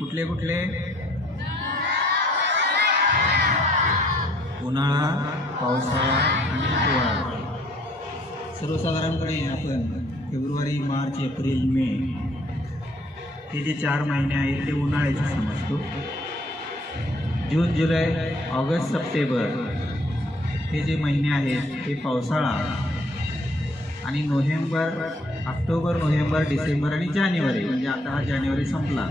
कुठले कुठले? उन्हाळा, पावसाळा आणि हिवाळा. सर्वसाधारणपणे आपण फेब्रुवारी, मार्च, एप्रिल, मे हे जे 4 महिने आहेत ते उन्हाळ्याचे समजतो. जून, जुलै, ऑगस्ट, सप्टेंबर हे जे महिने आहेत ते पावसाळा आणि नोव्हेंबर, ऑक्टोबर, नोव्हेंबर, डिसेंबर आणि जानेवारी म्हणजे आता हा जानेवारी संपला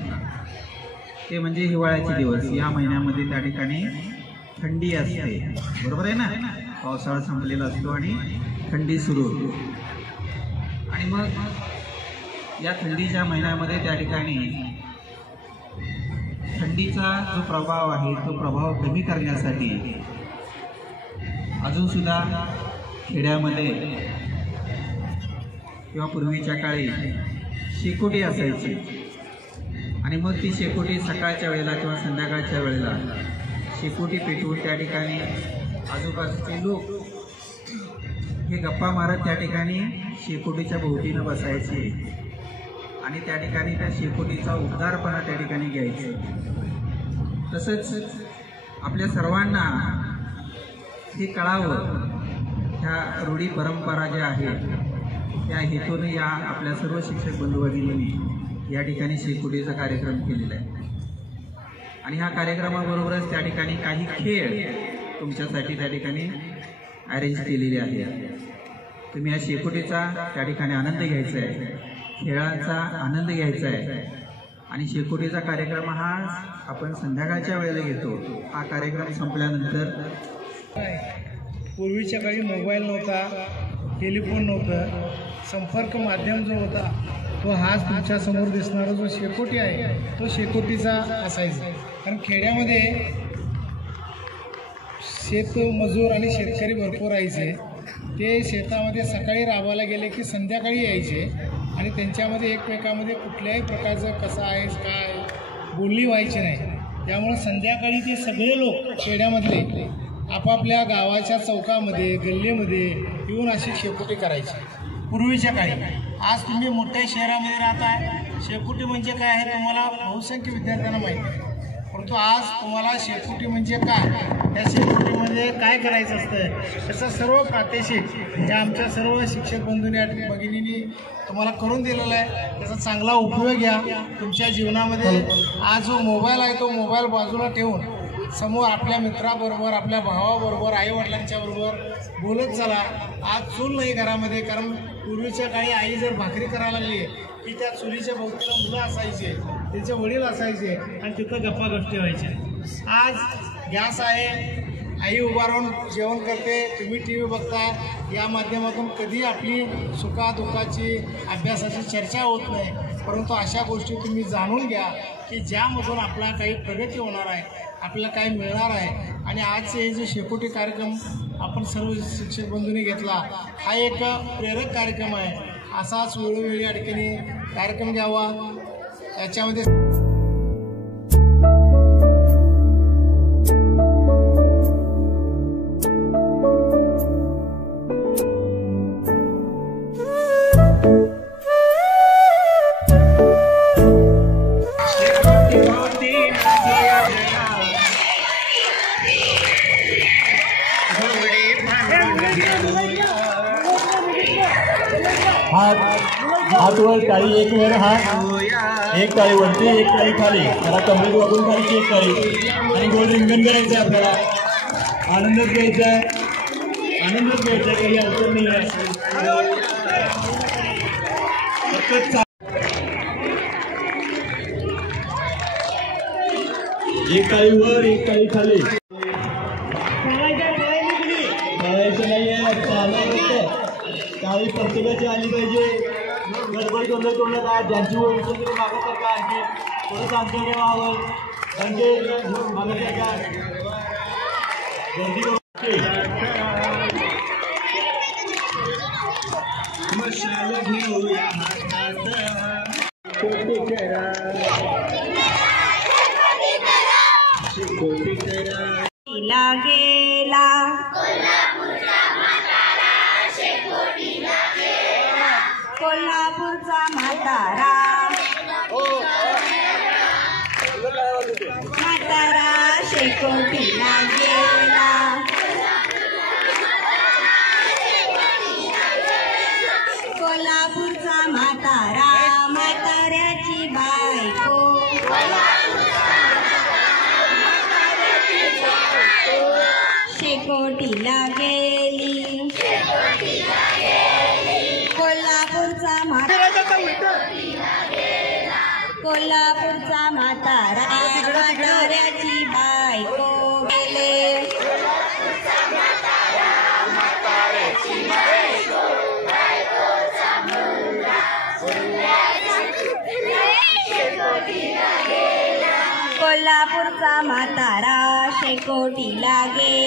ते म्हणजे हिवाळ्याचे दिवस. या महिन्यामध्ये त्या ठिकाणी थंडी असते, बरोबर आहे ना. पावसाळा संपलेला असतो आणि थंडी सुरू होते. आणि मग या थंडीच्या महिन्यामध्ये त्या ठिकाणी थंडीचा जो प्रभाव आहे तो प्रभाव कमी करण्यासाठी अजूनसुद्धा खेड्यामध्ये किंवा पूर्वीच्या काळी शेकोटी असायची. आणि मग ती शेकोटी सकाळच्या वेळेला किंवा संध्याकाळच्या वेळेला शेकोटी पेटवून त्या ठिकाणी आजूबाजूचे लोक हे गप्पा मारत त्या ठिकाणी शेकोटीच्या भोवतीनं बसायचे आणि त्या ठिकाणी त्या शेकोटीचा उबदारपणा त्या ठिकाणी घ्यायचे. तसंच आपल्या सर्वांना हे कळावं, ह्या रूढी परंपरा ज्या आहेत त्या हेतूने या आपल्या सर्व शिक्षक बंधू भगिनींनी या ठिकाणी शेकोटीचा कार्यक्रम केलेला आहे. आणि ह्या कार्यक्रमाबरोबरच त्या ठिकाणी काही खेळ तुमच्यासाठी त्या ठिकाणी अरेंज केलेले आहे. तुम्ही या शेकोटीचा त्या ठिकाणी आनंद घ्यायचा आहे, खेळाचा आनंद घ्यायचा आहे. आणि शेकोटीचा कार्यक्रम हा आपण संध्याकाळच्या वेळेला घेतो. हा कार्यक्रम संपल्यानंतर पूर्वीच्या काळी मोबाईल नव्हता, टेलिफोन नव्हतं, संपर्क माध्यम जो होता तो हाच तुमच्यासमोर दिसणारा जो शेकोटी आहे तो शेकोटीचा असायचा. कारण खेड्यामध्ये शेतमजूर आणि शेतकरी भरपूर राहायचे. ते शेतामध्ये सकाळी राबायला गेले की संध्याकाळी यायचे आणि त्यांच्यामध्ये एकमेकांमध्ये कुठल्याही प्रकारचं कसं आहे काय बोलणी व्हायची नाही. त्यामुळं संध्याकाळी ते सगळे लोक खेड्यामधले आपापल्या गावाच्या चौकामध्ये गल्लीमध्ये येऊन अशी शेकोटी करायची पूर्वीच्या काळी. आज तुम्ही मोठ्या शहरामध्ये राहताय, शेकोटी म्हणजे काय आहे तुम्हाला बहुसंख्य विद्यार्थ्यांना माहिती आहे. परंतु आज तुम्हाला शेकोटी म्हणजे काय, त्या शेकोटीमध्ये काय करायचं असतं त्याचा सर्व प्रात्यक्षिक या आमच्या सर्व शिक्षक बंधूंनी आणि भगिनींनी तुम्हाला करून दिलेला आहे. त्याचा चांगला उपयोग घ्या तुमच्या जीवनामध्ये. आज जो मोबाईल आहे तो मोबाईल बाजूला ठेवून समोर आपल्या मित्राबरोबर, आपल्या भावाबरोबर, आईवडिलांच्या बरोबर बोलत चला. आज चूल नाही घरामध्ये, कारण पूर्वीच्या काळी आई जर भाकरी करायला लागली की त्या चुलीच्या भोवतीला मुलं असायचे, त्यांचे वडील असायचे आणि तिथं गप्पा गोष्टी व्हायच्या. आज गॅस आहे, आई उभा राहून जेवण करते, तुम्ही टी व्ही बघता. या माध्यमातून कधी आपली सुखादुःखाची, अभ्यासाची चर्चा होत नाही. परंतु अशा गोष्टी तुम्ही जाणून घ्या की ज्यामधून आपला काही प्रगती होणार आहे, आपल्याला काय मिळणार आहे. आणि आजचे हे जे शेकोटी कार्यक्रम आपण सर्व शिक्षक बंधूंनी घेतला हा एक प्रेरक कार्यक्रम आहे. असाच वेळोवेळी या ठिकाणी कार्यक्रम घ्यावा. याच्यामध्ये हातवर टाळी, एक वर हात, एक टाळी वरती, एक टाळी खाली. त्याला कमरेत वागून खाली एक टाळी आणि गोल रिंगण करायचं आहे. आपल्याला आनंदच घ्यायचा आहे, आनंदच घ्यायचा आहे, काही अडचण नाही आहे. एक टाळी वर, एक टाळी खाली. करायचं नाही आहे, चालायचं. टाळी प्रत्येकाची आली पाहिजे. गडबड करून काय ज्यांची ओळख मागत का आणखी थोडं सांगतो व्हावं म्हणजे मागत आहे का गर्दी लागेला कोल्हापूरचा म्हातारा शेकोटीला गेला कोल्हापूरचा म्हातारा म्हाताऱ्याची बायको शेकोटीला गेली कोल्हापूरचा कोल्हापूरचा म्हातारा म्हाताऱ्याची बायको गेले कोल्हापूरचा म्हातारा शेकोटीला गेले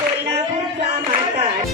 कोल्हापूरचा म्हातारा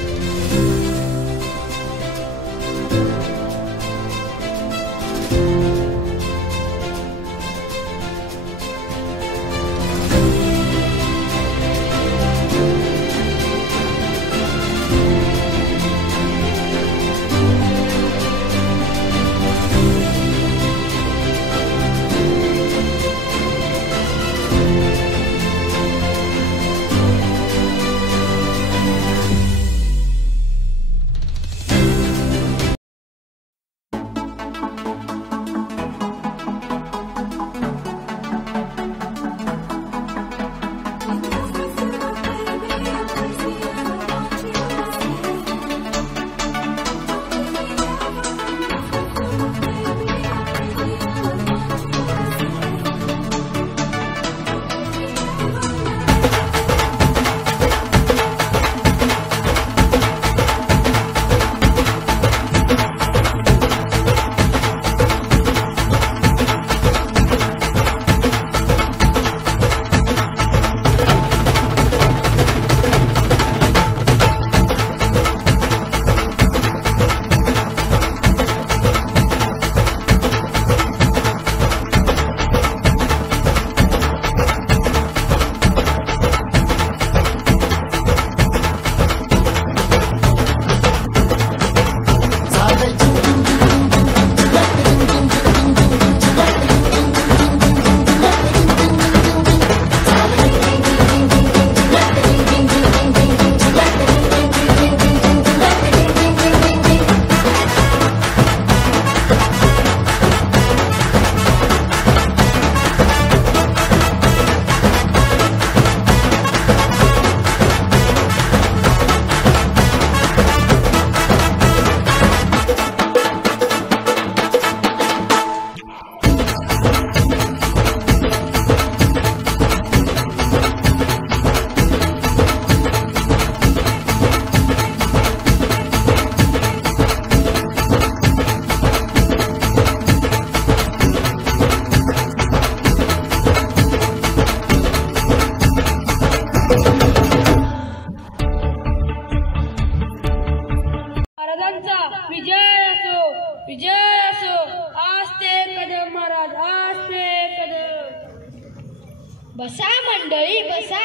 बसा मंडळी बसा.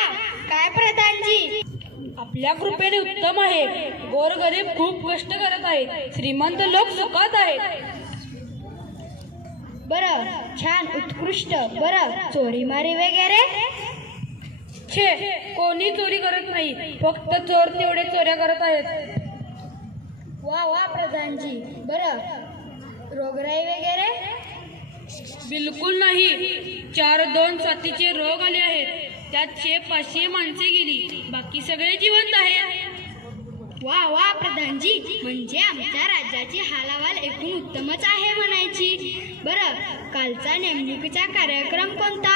काय प्रधानजी? आपल्या कृपेने उत्तम आहे. गोरगरीब खूप कष्ट करत आहेत, श्रीमंत लोक सुखात आहेत. बरं, छान, उत्कृष्ट. बरं, चोरीमारी वगैरे? छे, कोणी चोरी करत नाही, फक्त चोर तेवढे चोऱ्या करत आहेत. वा वा प्रधानजी. बरं, रोगराई वगैरे? बिलकुल नाही. 4-2 साथीचे रोग आले आहेत, त्यात 500 माणसे गेली, बाकी सगळे जिवंत आहेत. वा वा प्रधानजी, म्हणजे आमच्या राज्याची हालचाल एकूण उत्तमच आहे म्हणायची. बरं, कालचा नेमणुकीचा कार्यक्रम कोणता?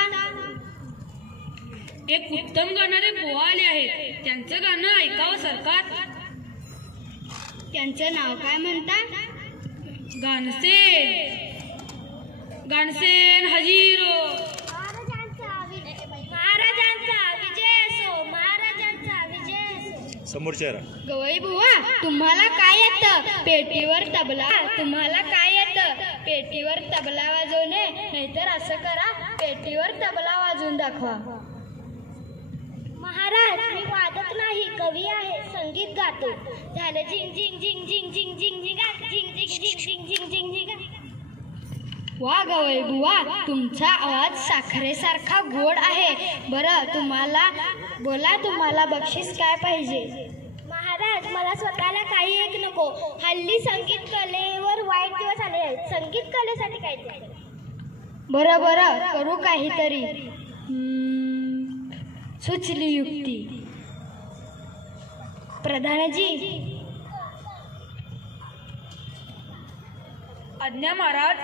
एक उत्तम गाणारे बुवा आले आहेत, त्यांचं गाणं ऐकावं सरकार. त्यांचं नाव काय म्हणता? गानसेन. गानसेन हजीरो. महाराजांचा विजय असो, महाराजांचा विजय असो. समोरच्या गवई बुवा, तुम्हाला काय येतं? पेटीवर तबला. तुम्हाला काय येतं? पेटीवर तबला वाजवणे. नाहीतर असं करा, पेटीवर तबला वाजवून दाखवा. महाराज, मी वादक नाही, कवी आहे, संगीत गातो. झालं झिंग झिंग झिंग झिंग झिंग झिंग झिंगा झिंग झिंग झिंग झिंग झिंग झिंग झिंगा. वा गवई बुवा, तुमचा आवाज साखरेसारखा गोड आहे. बरं, तुम्हाला बक्षीस काय पाहिजे? महाराज, मला स्वतःला काही एक नको. हल्ली संगीत कलेवर वाईट दिवस आले आहेत. संगीत कलेसाठी काय द्यायचं? बरं करू काहीतरी. सुचली युक्ती. प्रधानजी. आज्ञा महाराज.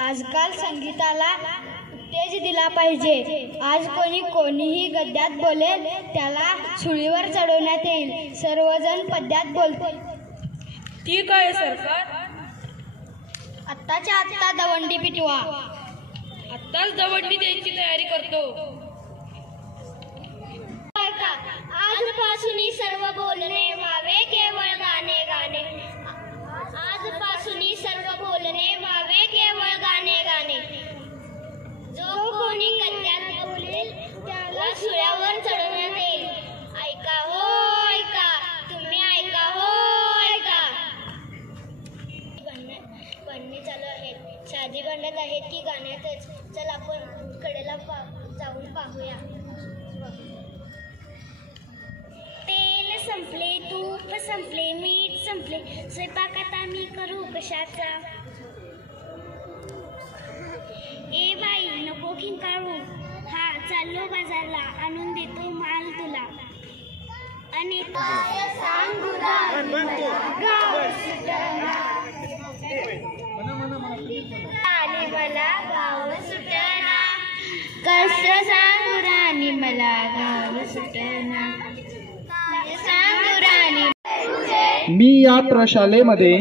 आजकाल संगीताला तेज दिला पाहिजे. आज कोणीही गद्यात बोलेल त्याला सुळीवर चढवण्यात येईल. सर्वजण पद्यात बोलतील. ठीक आहे सरकार. आत्ताच्या आत्ता दवंडी पिटवा. आत्ताच दवंडी द्यायची तयारी करतो. आजपासून सर्व बोलणे व्हावे केवळ गाणे गाणे. आजपासून सर्व बोलणे व्हावे केवळ गाणे गाणे. जो कोणी गद्यात बोलेल त्याला सुळ्यावर चढवण्यात येईल. ऐका हो ऐका, तुम्ही ऐका हो ऐका. भांडणे चालू आहेत. शादी भांडत आहेत की गाण्यातच? चल आपण कडेला जाऊन पाहूया. तेल संपले, तूप संपले, मीठ संपले, स्वयंपाकात आम्ही करू कशाचा? ए बाई, नको खिंकाळू. हा, चाललो बाजारला, आणून देतो माल तुला. आणि सांगू आणि मला गाव सुटना. कसं सांगू राणी मला गाव सुटना. सांगू राणी. मी या प्रशालेमध्ये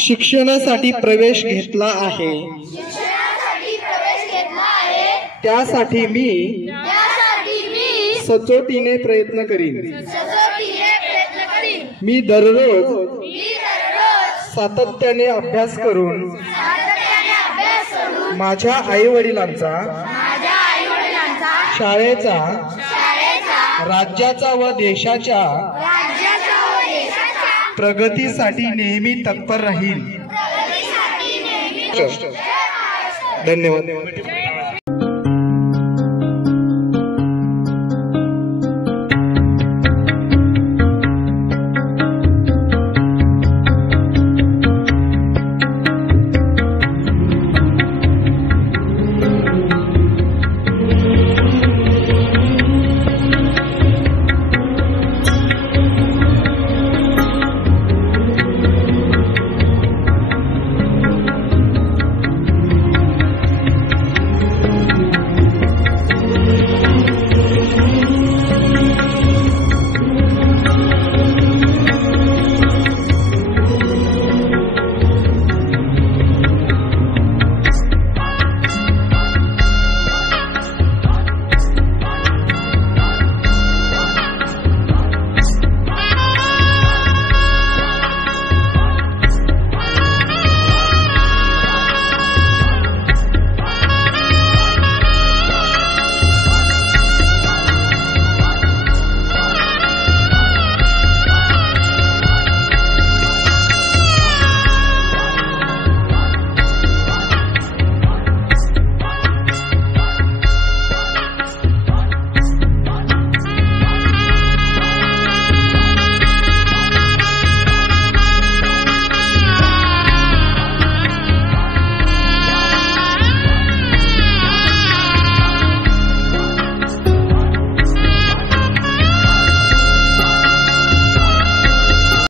शिक्षणासाठी प्रवेश घेतला आहे. त्यासाठी मी सचोटीने प्रयत्न करीन. मी दररोज सातत्याने अभ्यास करून माझ्या आई वडिलांचा, शाळेचा, राज्याचा व देशाच्या प्रगतीसाठी नेहमी तत्पर राहील. धन्यवाद.